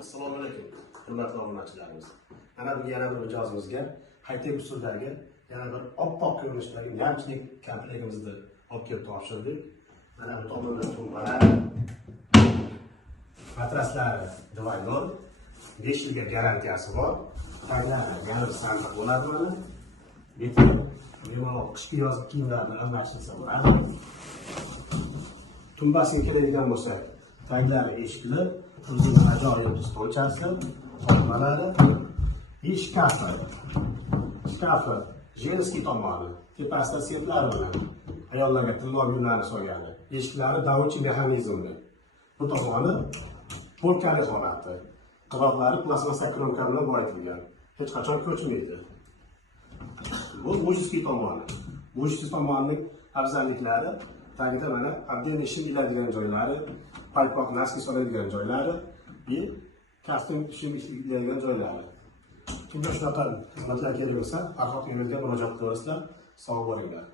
Assalomu alaykum, hurmatli obunachilarimiz. Mana bu yana bir mijozimizga high-tech usuldagi yana bir oppoq ko'rinishdagi yamchilik komplektimizni olib kelib topshirdik. Mana bu tomonda tumbalar, matraslari Divaynor, 5 yilga garantiyasi bor. Taglari yarim sandiq bo'ladi mana. Beti bemalol qishki yozgi kiyimlarni almashtirsa bo'ladi. Tumbasiga keladigan bo'lsak, taglari eshikli, o'zining ajoyib stolchasi, olmalari, shkafi, jenskiy tomoni, tepasida setlar bilan, ayollarga tillo gullarni solgani, eshiklari davulchi mexanizmli. Bu tomoni polkali holati, qiroqlari plastmassa kromka bilan boyitilgan, hech qachon ko'chmaydi. Bu mujizskiy tomoni. Mujizskiy tomonining afzalliklari tagida mana отдельный shim iladigan joylari, paypoq naski soladigan joylari va kostyum shim iladigan joylari. Kimga shunaqa xizmatlar kerak bo'lsa, farhod yo'lga murojaat qilasizlar. Sog' bo'linglar.